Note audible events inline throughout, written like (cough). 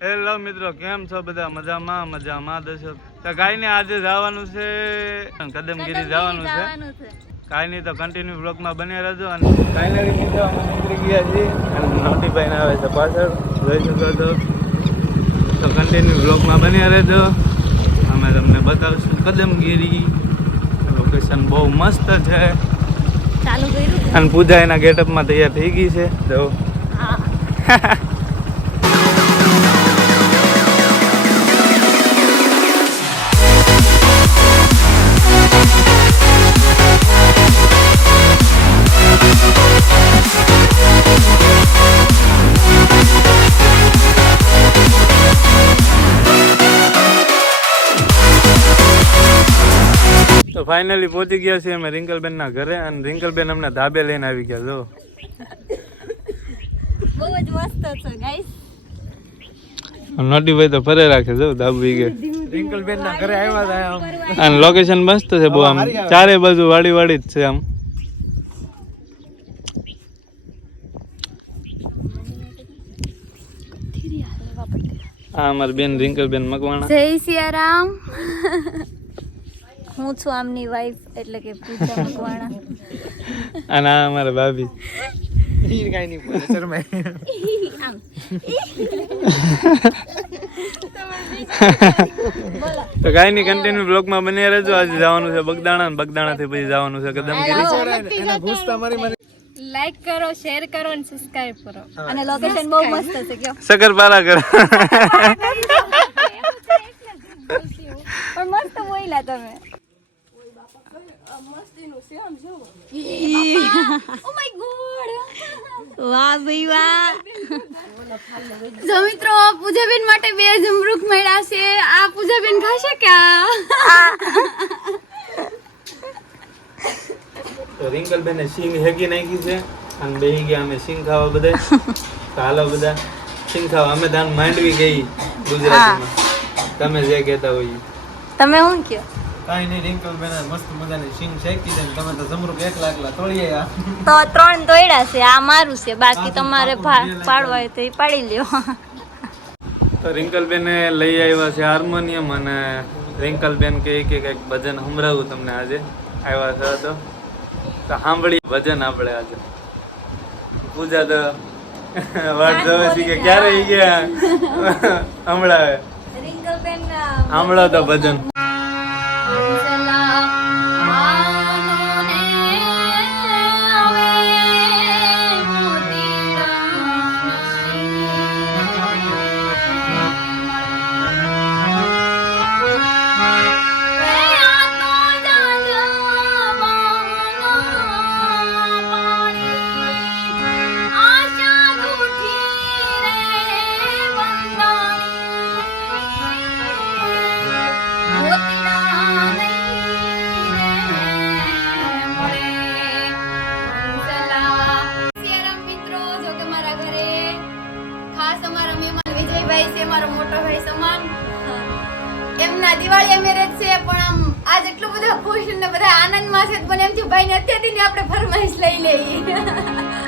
Hello મિત્રો કેમ છો બધા? મજામાં મજામાં. દશો તો કાંઈ નહીં આજે જવાનું છે કદમગીરી જવાનું છે. કાંઈ નહીં તો કન્ટિન્યુ બ્લોગમાં બને રહેજો અને ફાઇનલી મિત્રો અમે નીકળી ગયા છીએ. અને નોટીફાઈન આવે છે પાછળ. જોઈ શકો છો. તો કન્ટિન્યુ બ્લોગમાં બન્યા રહેજો. અમે તમને બતાવશું કદમગીરી. લોકેશન બહુ મસ્ત છે. ચાલુ કર્યું અને પૂજા એના ગેટઅપમાં તૈયાર થઈ ગઈ છે. જો. હા. (laughs) ફાઇનલી પહોંચી ગયા છીએ અમે રિંકલબેન ના ઘરે અને રિંકલબેન અમને ધાબે લઈને આવી ગયા જો. બહુ જ મસ્ત છે ગાઈસ નોટીભાઈ તો ફરે રાખે જો ધાબી ગયા. રિંકલબેન ના ઘરે આવ્યા હતા અને લોકેશન મસ્ત છે બહુ આમ. ચારે બાજુ વાડી વાડી જ છે આમ. આ અમારી બેન રિંકલબેન મકવાણા. જય સિયારામ. હું છું આમની વાઈફ એટલે કે પૂજા મકવાણા. અને આ અમારા ભાભી. ઈ કાઈ નહીં બોલે શરમાય આમ તો કાંઈ નહીં કન્ટિન્યુ બની રહેજો. આજે જવાનું છે બગદાણા અને બગદાણાથી પછી જવાનું છે મારી લાઈક કરો શેર કરો અને સબસ્ક્રાઇબ કરો. અને લોકેશન બહુ મસ્ત છે કયો. કરો. (laughs) પણ મસ્ત બોલ્યા તમે. (laughs) વાહ ભાઈ વાહ. જો મિત્રો પૂજાબેન માટે બે જમરૂખ મળ્યા છે. આ પૂજાબેન ખાશે ક્યાં? તો રિંકલબેને સિંગ હેગી નાખી છે અને બેહી ગયા અમે સિંગ ખાવા બધા. હાલો બધા સિંગ ખાવા. અમે તાન માંડવી ગઈ ગુજરાતીમાં. તમે જે કહેતા હોય તમે શું કયો કાઈ નહીં રિંકલબેન મસ્ત મજાની સિંગ શેકી છે તમે તો જમરૂક એકલા એકલા તોડીએ તો ત્રણ તોડ્યા છે આ મારું છે બાકી તમારે પાડવા હોય તો એ પાડી લ્યો. તો રિંકલબેને લઈ આવ્યા છે હાર્મોનિયમ અને રિંકલબેન કહે કે કંઈક ભજન સંભળાવું તમને આજે. આવ્યા છે તો. તો સાંભળી ભજન આપણે આજે. પૂજા તો વાત જોવે છે કે ક્યારે ઈ ગયા? હમણાં હમણાં તો ભજન. છે પણ એમ ભાઈ ને અત્યારથી આપણે ફરમાઈશ લઈ લઈએ.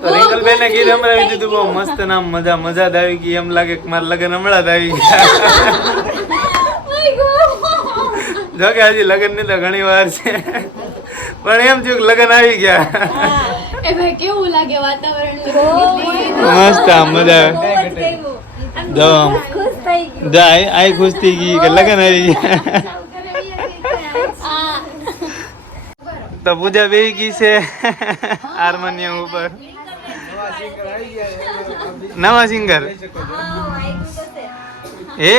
તો દીધું બહુ મસ્ત નામ મજા મજા આવી ગઈ. એમ લાગે કે મારા લગ્ન હમણાં જ આવી ગયા. જોકે હજી લગ્નની તો ઘણી વાર છે. પણ એમ થયું લગ્ન આવી ગયા. એ ભાઈ મસ્ત મજા આવે આઈ ખુશ થઈ ગઈ કે લગ્ન આવી ગયા. તો પૂજા બેહી ગઈ છે હાર્મોનિયમ ઉપર. નવા સિંગર? એ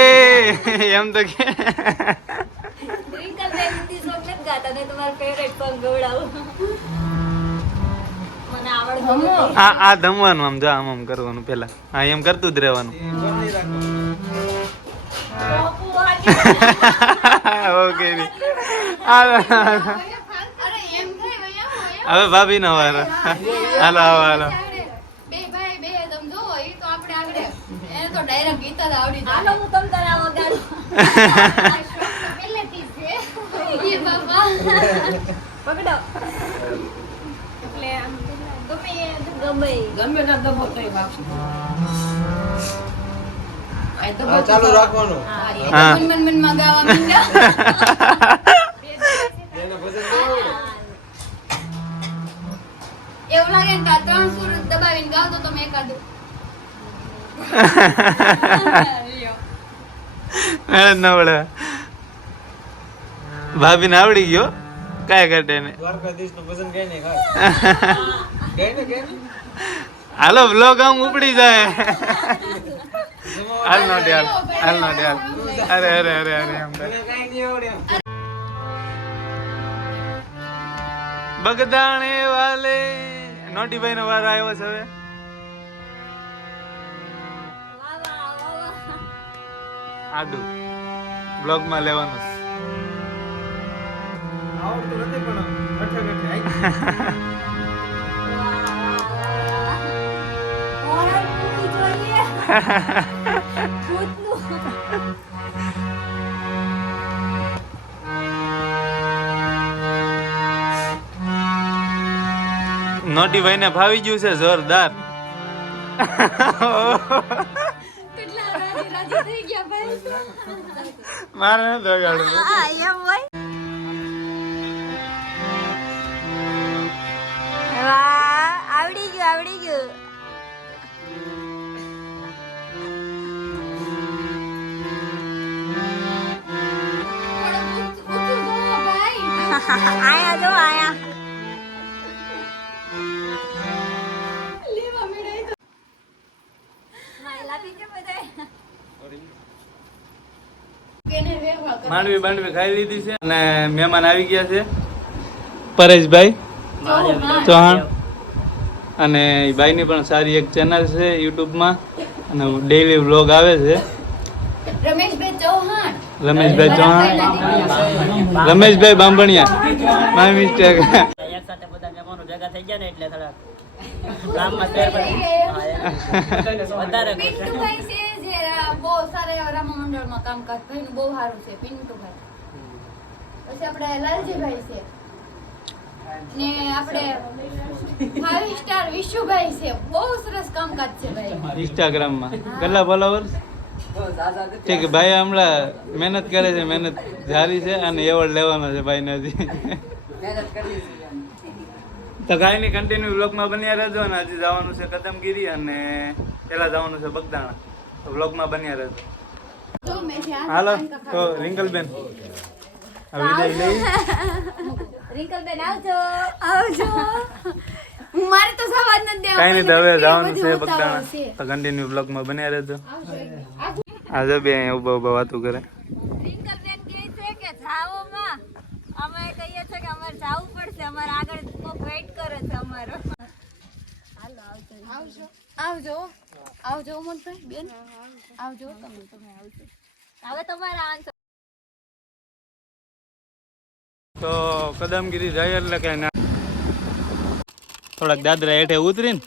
એમ તો કે. આ આ ધમવાનું આમ જો આમ આમ કરવાનું પેલા હા એમ કરતું જ રહેવાનું. ઓકે (laughs) અરે એમ થાય ભાઈ આમ હવે ભાભી ના વાર. હાલો આવો હાલો. બે ભાઈ બે તમ જોવો ઈ (laughs) તો આપણે આગળ એને તો ડાયરેક્ટ ગીત જ આવડી જાય પહેલેથી જ છે એ બાબા એટલે આમ ગમે એ ગમે ના દબો તોય વાગશે. આ દબો હા, ચાલુ રાખવાનું એ હા. તો મન મનમાં ગાવા માંડ્યા એને ભજન ગાવાનું. એવું લાગે ને કે ત્રણ સુર દબાવીને ગાવ તો તમે એકાદું. મેળ (laughs) ન ભાભી ને આવડી ગયો? કાય ઘટે (laughs) ને ભજન ખાય. હાલો બ્લોગ આમ ઉપડી જાય. હાલ નો હાલ હાલ નો હાલ અરે અરે અરે અરે. બગદાણે વાલે નોટીભાઈ નો વારો આવ્યો છે હવે. આડું બ્લોગમાં લેવાનું છે. આવડતું નથી પણ ગઠે ગઠે આઈ. નોટીભાઈ ને ફાવી ગયું છે જોરદાર. ભાઈ મારે નથી આવડી ગયું આવડી ગયું. ભાઈ. (laughs) આયા જો આયા. માંડવી બાંડવી ખાઈ લીધી છે અને મહેમાન આવી ગયા છે. પરેશભાઈ ચૌહાણ. અને એ ભાઈની પણ સારી એક ચેનલ છે યુટ્યુબમાં. અને ડેઈલી વ્લોગ આવે છે. રમેશભાઈ ચૌહાણ. રમેશભાઈ ચૌહાણ. રમેશભાઈ બાંભણિયા. માય મિસ્ટેક સાથે બધા મહેમાનો ભેગા થઈ ગયા ને એટલે થોડા ગામમાં (laughs) વધારે બહુ સારા એવા રામા મંડળમાં કામકાજ ભાઈનું બહુ સારું છે પિન્ટુભાઈ પછી આપણે લાલજીભાઈ છે. ને આપણે ફાઈવ સ્ટાર વિશુભાઈ છે. બહુ સરસ કામકાજ છે ભાઈ. ઇન્સ્ટાગ્રામમાં. કેટલા ફોલોવર્સ ઠીક ભાઈ હમણાં મહેનત કરે છે મહેનત જારી છે અને એવોર્ડ લેવાનો છે ભાઈને હજી. તો કાંઈ નહીં કન્ટિન્યુ વ્લોગમાં બન્યા રહેજો અને હજી જવાનું છે કદમગીરી અને પેલા જવાનું છે બગદાણા. વ્લોગમાં બન્યા રહેજો તો મેં છે આ હાલો તો રિંકલબેન. વિદાય લઈ. રિંકલબેન આવજો. આવજો. મારે તો સવાજ નથી દેવા કાંઈ નહીં તો હવે જવાનું છે બગદાણા. તો કન્ટિન્યુ વ્લોગમાં બન્યા રહેજો. આજે બે અહીંયા ઊભા ઊભા વાતું કરે. રિંકલબેન કહે છે કે જાઓ માં અમે કહીએ છીએ કે અમારે જવું પડશે અમારે આગળ કોક વેઇટ કરે છે અમારો. આવજો આવજો. આવજો. ઉમરભાઈ બેન. આવજો. તમે તમે આવજો. હવે તમારા આન્સર તો કદમગીરી જાય એટલે કઈ ના. થોડાક દાદરા હેઠે ઉતરીને